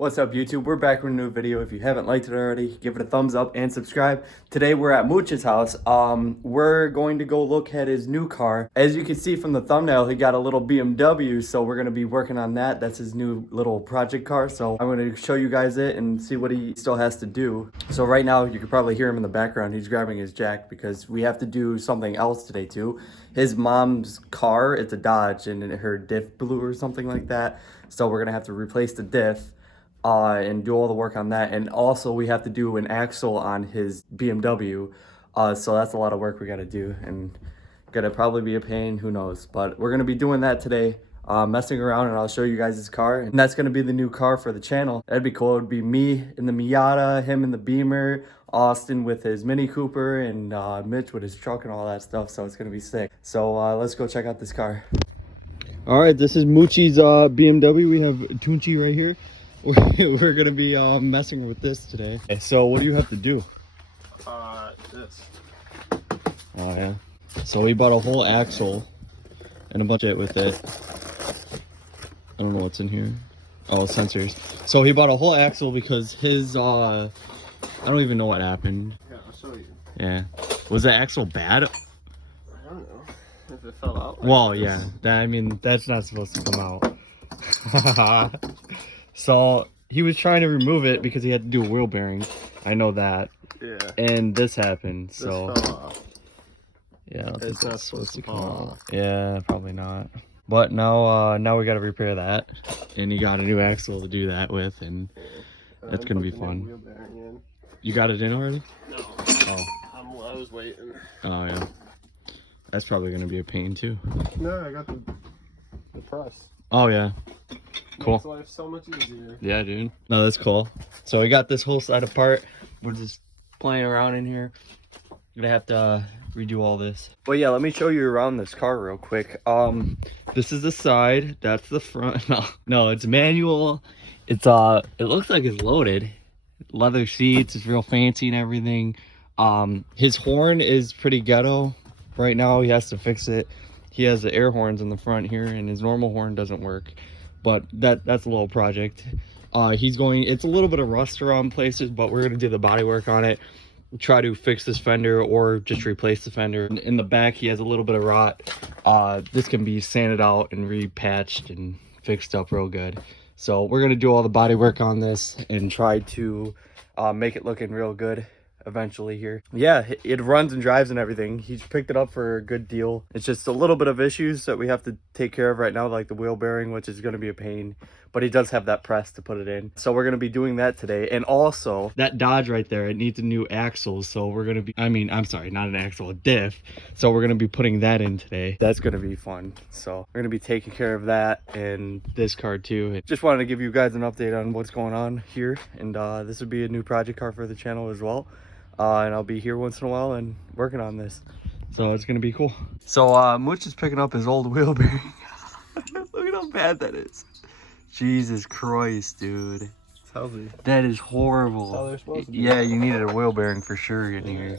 What's up, YouTube? We're back with a new video. If you haven't liked it already, give it a thumbs up and subscribe. Today we're at Mooch's house. We're going to go look at his new car. As you can see from the thumbnail, he got a little BMW, so we're going to be working on that. That's his new little project car. So I'm going to show you guys it and see what he still has to do. So right now, you can probably hear him in the background. He's grabbing his jack because we have to do something else today too. His mom's car, it's a Dodge, and her diff blew or something like that. So we're going to have to replace the diff. And do all the work on that, and also we have to do an axle on his BMW, so that's a lot of work we got to do, and gonna probably be a pain, who knows, but we're gonna be doing that today, messing around, and I'll show you guys his car, and that's gonna be the new car for the channel. That'd be cool. It'd be me in the Miata, him in the Beamer, Austin with his Mini Cooper, and Mitch with his truck and all that stuff, so it's gonna be sick. So let's go check out this car. All right, this is Moochie's BMW. We have Tunchi right here. We're gonna be messing with this today. So what do you have to do? This. Oh yeah. So we bought a whole axle and a bunch of it with it. I don't know what's in here. Oh, sensors. So he bought a whole axle because his I don't even know what happened. Yeah, I'll show you. Yeah. Was the axle bad? I don't know if it fell out. Well, yeah. I mean, that's not supposed to come out. So he was trying to remove it because he had to do a wheel bearing. I know that. Yeah. And this happened. So this fell off. yeah, I don't think It's not that's supposed to come fall out. Yeah, probably not. But now we got to repair that, and you got a new axle to do that with, and that's gonna be fun. Wheel bearing in. You got it in already? No. Oh. I was waiting. Oh yeah. That's probably gonna be a pain too. No, I got the press. Oh yeah. Cool. Makes life so much easier. Yeah, dude. No, that's cool. So we got this whole side apart. We're just playing around in here. Gonna have to redo all this. But yeah, let me show you around this car real quick. This is the side. That's the front. No, it's manual. It's it looks like it's loaded. Leather seats. It's real fancy and everything. His horn is pretty ghetto. Right now, he has to fix it. He has the air horns in the front here, and his normal horn doesn't work. But that's a little project. It's a little bit of rust around places, but we're gonna do the body work on it, try to fix this fender or just replace the fender. In the back, he has a little bit of rot. This can be sanded out and repatched and fixed up real good. So we're gonna do all the body work on this and try to make it looking real good eventually here. Yeah, it runs and drives and everything. He's picked it up for a good deal. It's just a little bit of issues that we have to take care of right now, like the wheel bearing, which is going to be a pain, but he does have that press to put it in, so we're going to be doing that today. And also that Dodge right there, it needs a new axle, so we're going to be I'm sorry, not an axle, a diff, so we're going to be putting that in today. That's going to be fun. So we're going to be taking care of that and this car too. Just wanted to give you guys an update on what's going on here, and this would be a new project car for the channel as well. And I'll be here once in a while and working on this, so it's gonna be cool. So Mooch is picking up his old wheel bearing. Look at how bad that is. Jesus Christ, dude. It's healthy. That is horrible. That's how they're supposed to be. Yeah, you needed a wheel bearing for sure in here.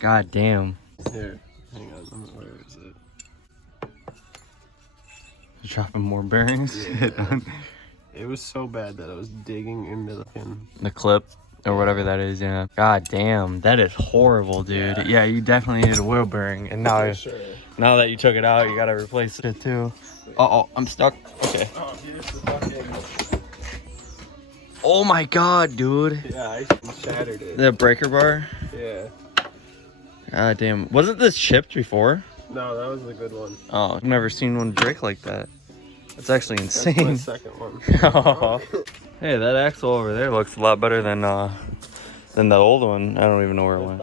God damn. Here, hang on. Where is it? Dropping more bearings. Yeah. It was so bad that I was digging into the clip. Or whatever that is, yeah. God damn, that is horrible, dude. Yeah, you definitely need a wheel bearing. And now, now that you took it out, you gotta replace it too. Uh-oh, I'm stuck. Okay. Oh, here's the fucking... Oh my god, dude. Yeah, I shattered it. The breaker bar? Yeah. God damn. Wasn't this chipped before? No, that was the good one. Oh, I've never seen one break like that. That's actually insane. That's my second one. Oh. Hey, that axle over there looks a lot better than the old one. I don't even know where it went.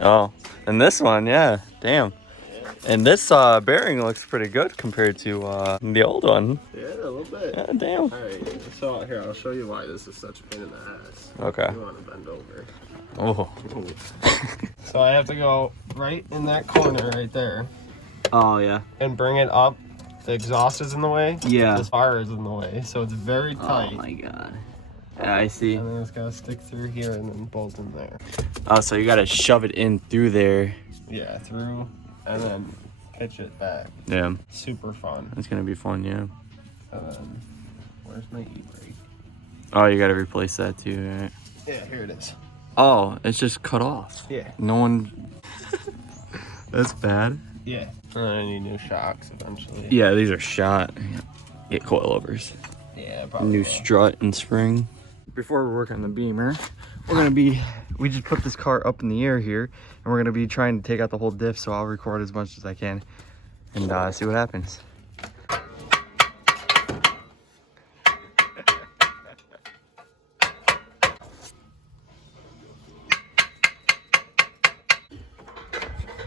Oh, and this one, yeah, damn. Yeah. And this bearing looks pretty good compared to the old one. Yeah, a little bit. Yeah, damn. All right, so here, I'll show you why this is such a pain in the ass. Okay. You want to bend over. Oh. So I have to go right in that corner right there. Oh, yeah. And bring it up. The exhaust is in the way. Yeah. This fire is in the way, so it's very tight. Oh my god. Yeah, I see. And then it's gotta stick through here and then bolt in there. Oh, so you gotta shove it in through there. Yeah, through and then pitch it back. Yeah. Super fun. It's gonna be fun, yeah. And then, where's my e-brake? Oh, you gotta replace that too, right? Yeah, here it is. Oh, it's just cut off. Yeah. No one. That's bad. Yeah. I need new shocks eventually. Yeah, these are shot. Get coilovers. Yeah, probably. New strut and spring. Before we work on the Beamer, we just put this car up in the air here, and we're gonna be trying to take out the whole diff, so I'll record as much as I can and see what happens.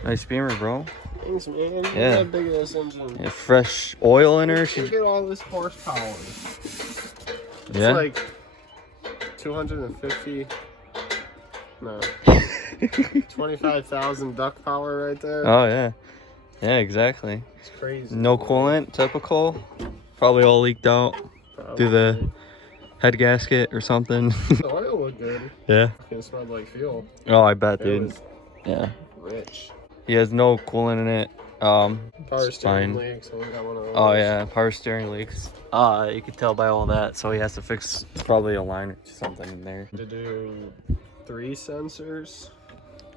Nice Beamer, bro. Thanks, man. Yeah. That big ass engine. Yeah, fresh oil in her. Look at all this horsepower. It's Yeah. like 250. No. 25,000 duck power right there. Oh yeah. Yeah, exactly. It's crazy. No coolant, typical. Probably all leaked out Probably. through the head gasket or something. The oil looked good. Yeah. It smelled like fuel. Oh, I bet, It dude. was Yeah. rich. He has no coolant in it. Power It's steering fine. leaks. So we got one of those. Oh yeah, power steering leaks. You can tell by all that. So he has to fix probably a line or something in there. To do 3 sensors.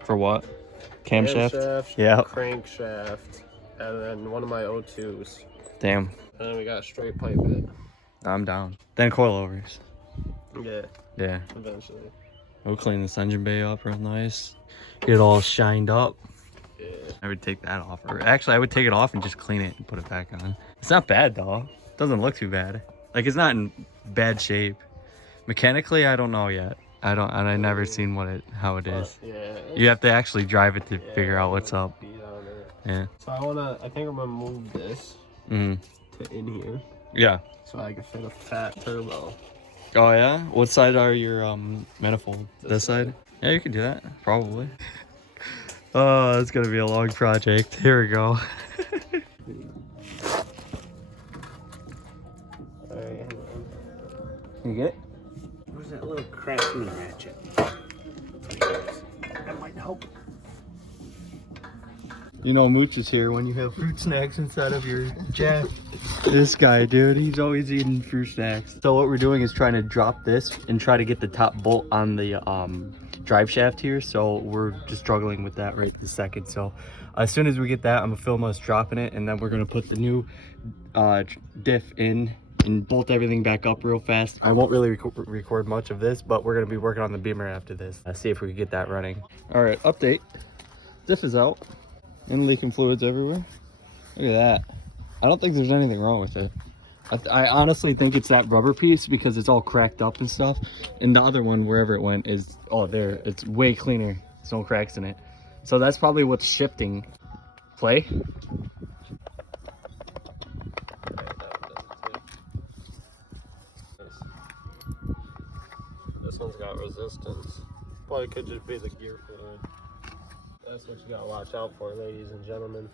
For what? Camshaft? Yeah. Crankshaft. And then one of my O2s. Damn. And then we got a straight pipe it. I'm down. Then coilovers. Yeah, Yeah. eventually. We'll clean this engine bay up real nice. Get it all shined up. Yeah. I would take that off. Or actually, I would take it off and just clean it and put it back on. It's not bad though. It doesn't look too bad. Like, it's not in bad shape. Mechanically, I don't know yet. I never seen how it is. Yeah. You have to actually drive it to figure out what's up. Beat on it. Yeah. So I think I'm gonna move this Mm. to in here Yeah. so I can fit a fat turbo. Oh yeah. What side are your manifold? This side? Yeah, you could do that. Probably. Oh, it's gonna be a long project. Here we go. Alright, hang on. You get it? Where's that little craftsman ratchet? That might help. You know Mooch is here when you have fruit snacks inside of your jack. This guy, dude, he's always eating fruit snacks. So what we're doing is trying to drop this and try to get the top bolt on the drive shaft here. So we're just struggling with that right this second. So as soon as we get that, I'm gonna film us dropping it, and then we're gonna put the new diff in and bolt everything back up real fast. I won't really record much of this, but we're gonna be working on the Beamer after this. See if we can get that running. All right, update. Diff is out. And leaking fluids everywhere. Look at that. I don't think there's anything wrong with it. I honestly think it's that rubber piece because it's all cracked up and stuff. And the other one, wherever it went, is, oh, there. It's way cleaner. There's no cracks in it. So that's probably what's shifting. Play. This one's got resistance. Probably could just be the gear fluid. That's what you gotta watch out for, ladies and gentlemen.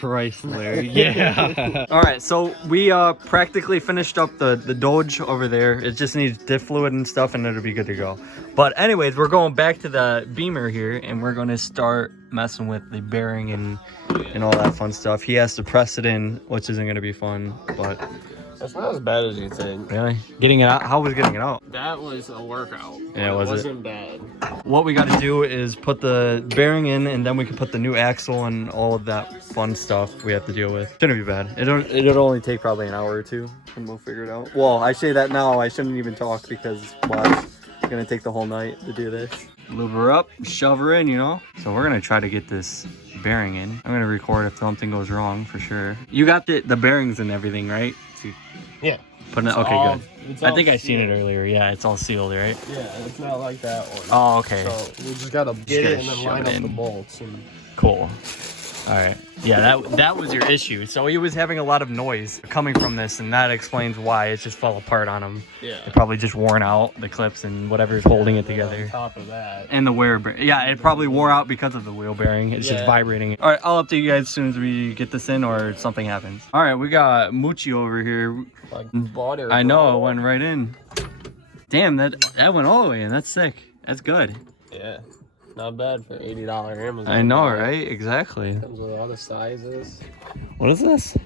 Chrysler, yeah. All right, so we practically finished up the Dodge over there. It just needs diff fluid and stuff, and it'll be good to go. But anyways, we're going back to the Beamer here, and we're going to start messing with the bearing and all that fun stuff. He has to press it in, which isn't going to be fun, but That's not as bad as you think. really, getting it out. How was getting it out? That was a workout. Yeah, it was it? wasn't bad. What we got to do is put the bearing in, and then we can put the new axle and all of that fun stuff we have to deal with. Shouldn't be bad. It'll only take probably an hour or two, and we'll figure it out. Well, I say that now. I shouldn't even talk because watch, it's gonna take the whole night to do this. Lube her up, shove her in, you know. So we're gonna try to get this bearing in. I'm gonna record if something goes wrong for sure. You got the bearings and everything, right? Yeah. Putting it, okay, good. I think I seen it sealed. earlier. Yeah, it's all sealed, right? Yeah, it's not like that one. Oh, okay. So we just gotta get it and then shove line it up in. the bolts. And Cool. All right. Yeah, that was your issue. So he was having a lot of noise coming from this, and that explains why it just fell apart on him. yeah. It probably just worn out, the clips and whatever's holding it And then together. On top of that. And the wear bearing. Yeah, it probably wore out because of the wheel bearing. It's just Yeah. vibrating. All right, I'll update you guys as soon as we get this in or something happens. All right, we got Moochie over here. Like butter. I know, bro. it went right in. Damn, that went all the way in. That's sick. That's good. Yeah. Not bad for $80 Amazon. I know, right? Exactly. Comes with all the sizes. What is this?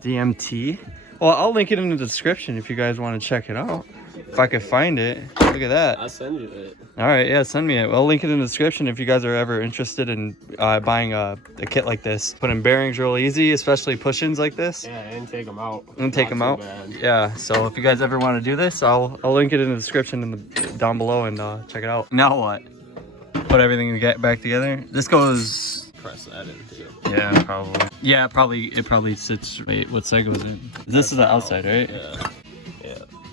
DMT? Well, I'll link it in the description if you guys want to check it out. If I could find it. Look at that. I'll send you it. All right, yeah, send me it. I'll link it in the description if you guys are ever interested in buying a kit like this. Putting bearings real easy, especially push-ins like this. Yeah, and take them out. And take them out. Bad. Yeah, so if you guys ever want to do this, I'll link it in the description down below and check it out. Now what? Put everything back together. This goes. Press that in too. Yeah, probably. Yeah, it probably sits. Wait, what side goes in? This is the outside, right? Yeah.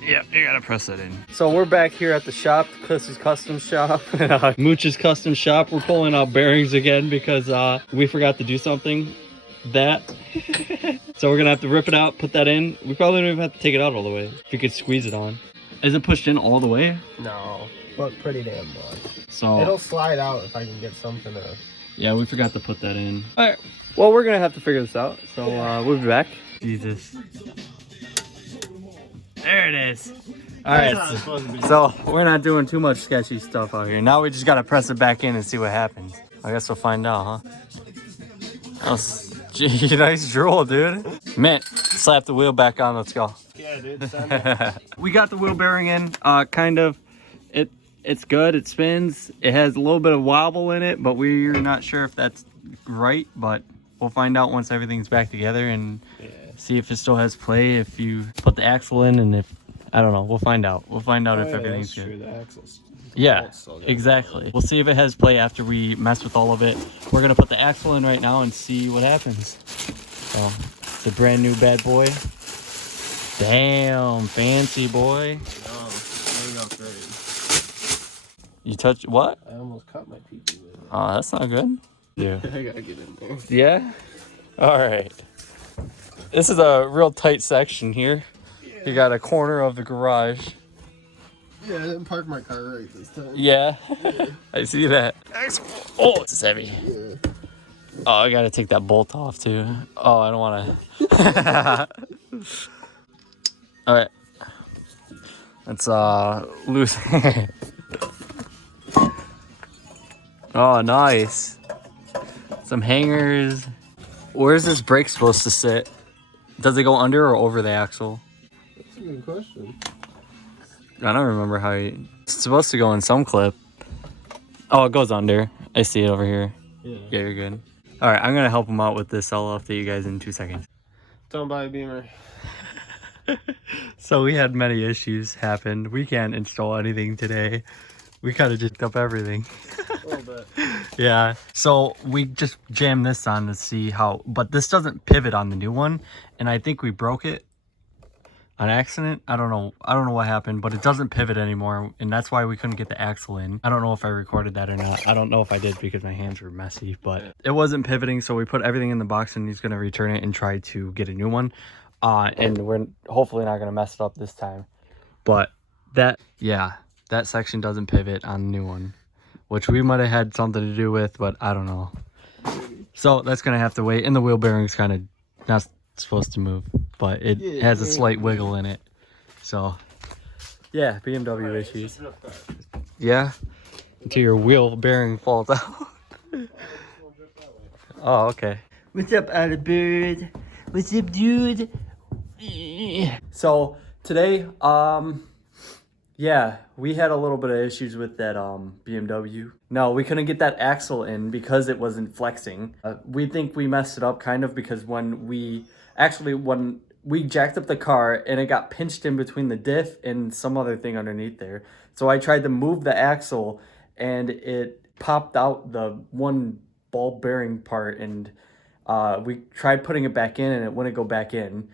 Yep, you gotta press that in. So we're back here at the shop, Chris's custom shop, Mooch's custom shop. We're pulling out bearings again because we forgot to do something. So we're gonna have to rip it out, put that in. We probably don't even have to take it out all the way. If you could squeeze it on. Is it pushed in all the way? No, but pretty damn much. So it'll slide out if I can get something to. Yeah, we forgot to put that in. All right. Well, we're gonna have to figure this out. So we'll be back. Jesus. There it is. All right, so we're not doing too much sketchy stuff out here. Now we just gotta press it back in and see what happens. I guess we'll find out, huh? Gee, nice drool, dude. Mint, slap the wheel back on. Let's go. Yeah, dude. Send it. We got the wheel bearing in. Kind of. It's good. It spins. It has a little bit of wobble in it, but we're not sure if that's right. But we'll find out once everything's back together and. Yeah. See if it still has play, if you put the axle in, and if, I don't know, we'll find out. We'll find out if everything's good. True, the axle's Exactly. We'll see if it has play after we mess with all of it. We're going to put the axle in right now and see what happens. So, it's a brand new bad boy. Damn, fancy boy. You touch, what? I almost cut my pee-pee with it. Oh, that's not good. Yeah. I gotta get in there. Yeah? All right. This is a real tight section here. Yeah. You got a corner of the garage. Yeah, I didn't park my car right this time. Yeah, I see that. Oh, it's heavy. Yeah. Oh, I gotta take that bolt off too. Oh, I don't wanna. All right. Let's loose. Oh, nice. Some hangers. Where's this brake supposed to sit? Does it go under or over the axle? That's a good question. I don't remember how it's supposed to go in some clip. Oh, it goes under. I see it over here. Yeah, you're good. All right, I'm gonna help him out with this. I'll update you guys in 2 seconds. Don't buy a Beamer. So we had many issues happen. We can't install anything today. We kind of just up everything. A little bit. Yeah. So we just jammed this on to see how, but this doesn't pivot on the new one, and I think we broke it on accident. I don't know what happened, but it doesn't pivot anymore, and that's why we couldn't get the axle in. I don't know if I recorded that or not. I don't know if I did because my hands were messy, but it wasn't pivoting, so we put everything in the box, and he's gonna return it and try to get a new one. And we're hopefully not gonna mess it up this time. But that section doesn't pivot on the new one, which we might have had something to do with, but I don't know. So that's gonna have to wait. And the wheel bearing's kind of not supposed to move, but it has a slight wiggle in it. So yeah, BMW issues. Yeah, until your wheel bearing falls out. Oh, okay. What's up, Bird? What's up, dude? So today, yeah, we had a little bit of issues with that BMW. No, we couldn't get that axle in because it wasn't flexing. We think we messed it up kind of because when we jacked up the car and it got pinched in between the diff and some other thing underneath there. So I tried to move the axle and it popped out the one ball bearing part, and we tried putting it back in and it wouldn't go back in.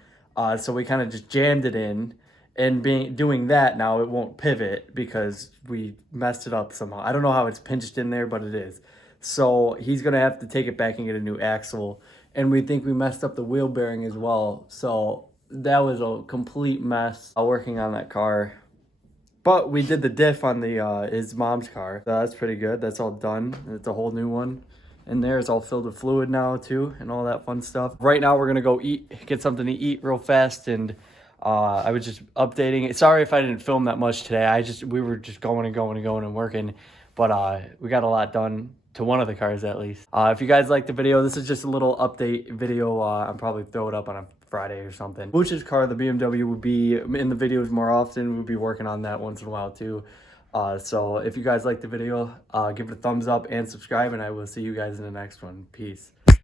So we kind of just jammed it in, and doing that now it won't pivot because we messed it up somehow. I don't know how it's pinched in there, but it is. So he's gonna have to take it back and get a new axle, and we think we messed up the wheel bearing as well. So that was a complete mess working on that car. But we did the diff on the his mom's car. So that's pretty good. That's all done. It's a whole new one. And there, it's all filled with fluid now too, and all that fun stuff. Right now we're gonna go get something to eat real fast, and I was just updating. Sorry if I didn't film that much today. We were just going and working, but we got a lot done to one of the cars at least. If you guys liked the video, this is just a little update video. I'll probably throw it up on a Friday or something. Bush's car, the BMW, would be in the videos more often. We'll be working on that once in a while too. So if you guys like the video, give it a thumbs up and subscribe, and I will see you guys in the next one. Peace.